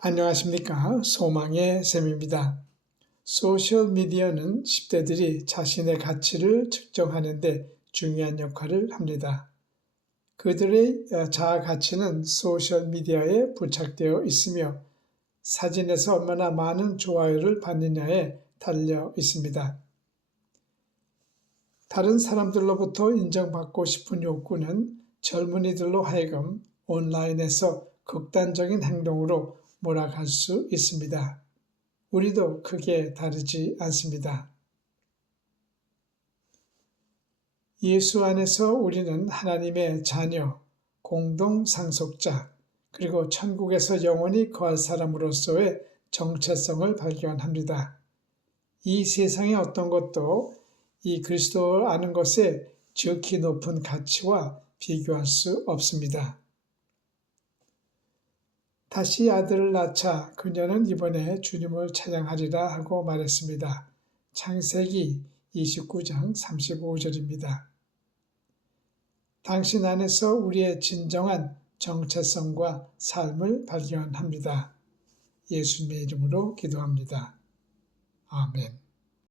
안녕하십니까. 소망의 쌤입니다. 소셜미디어는 10대들이 자신의 가치를 측정하는데 중요한 역할을 합니다. 그들의 자아 가치는 소셜미디어에 부착되어 있으며 사진에서 얼마나 많은 좋아요를 받느냐에 달려 있습니다. 다른 사람들로부터 인정받고 싶은 욕구는 젊은이들로 하여금 온라인에서 극단적인 행동으로 몰아갈 수 있습니다. 우리도 크게 다르지 않습니다. 예수 안에서 우리는 하나님의 자녀, 공동 상속자, 그리고 천국에서 영원히 거할 사람으로서의 정체성을 발견합니다. 이 세상의 어떤 것도 이 그리스도를 아는 것에 지극히 높은 가치와 비교할 수 없습니다. 다시 아들을 낳자 그녀는 이번에 주님을 찬양하리라 하고 말했습니다. 창세기 29장 35절입니다. 당신 안에서 우리의 진정한 정체성과 삶을 발견합니다. 예수님의 이름으로 기도합니다. 아멘.